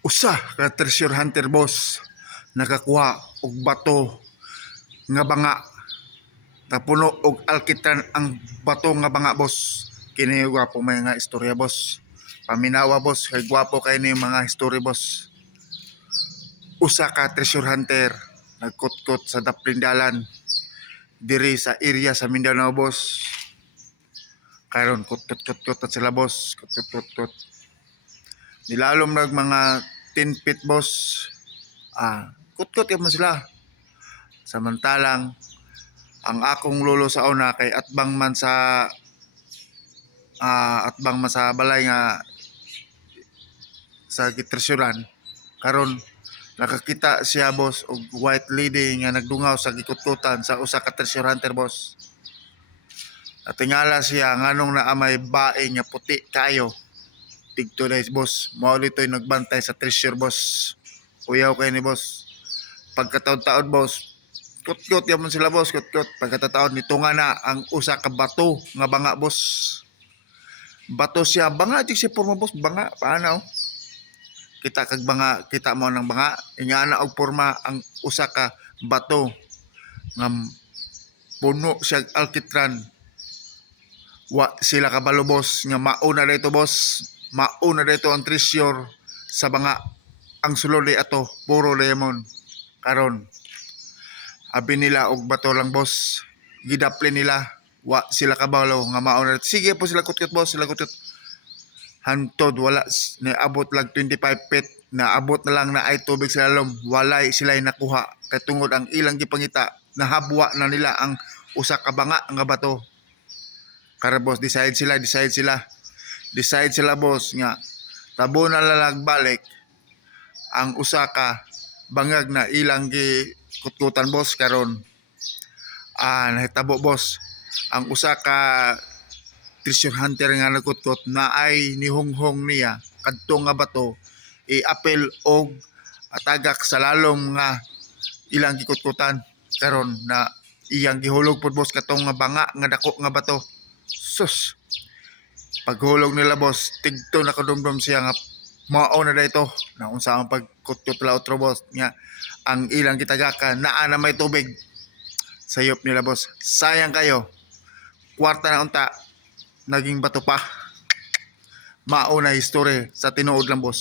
Usa ka treasure hunter boss nakakuha og bato nga banga napuno og alkitran ang bato nga banga boss. Kini gwapo may nga istorya boss. Paminawa boss kay gwapo kay ni mga istorya boss. Usa ka treasure hunter nagkutkot sa daplindalan diri sa area sa Mindanao boss. Karon kutkot sila boss, kutkot. Nilalom nag mga 10 feet boss. Kutkot mo sila. Samantalang ang akong lolo sa una kay atbang man sa balay nga sa gitresyuran. Karon nakakita siya boss og white lady nga nagdungaw sa gikutkutan sa usa ka treasure hunter boss. Natingala siya nganong naamay bae nga puti kayo. Tigto days boss, mao ditoy nagbantay sa treasure boss. Uyaw kay ni boss. Pagkataon-taon boss, kutkot yamon sila boss, kutkot. Pagkataon nitunga na ang usa ka bato nga banga boss. Bato siya, banga di siya porma boss, banga paano? Kita kag banga, kita mo nang banga, ingana og porma ang usa ka bato nga puno siya alkitran. Wa sila kabalo boss nga mauna dito boss. Mauna dito ang treasure sa banga. Ang sulod ato puro lemon. Karon abi nila og bato lang boss. Gidapli nila. Wa sila kabalo nga mauna dito. Sige po sila kutkot boss, sila kutkot. Hantod wala naabot lang 25 feet. Naabot na lang na ay tubig sa lalom. Walay sila nakuha. Kay tungod ang ilang gipangita nahabwa na nila ang usa ka banga nga bato. Kara boss, decide sila boss nga tabo na lalag balik ang usa ka bangag na ilang gi kutkutan boss. Karon nahitabo boss ang usa ka treasure hunter nga nagkutkot na ay nihonghong niya kadto nga bato i-apel og atagak sa lalom nga ilang gikutkutan. Karon na iyang gihulog pod boss katong nga banga nga dako nga bato. Sus, paghulog nila boss, tigto nakadumdum siya nga mao na dito na unsa ang pagkutkot la otro boss nga ang ilang gitagakan naa na may tubig. Sayop nila boss, sayang kayo, kwarta na unta naging bato pa. Mao na history sa tinuod lang boss.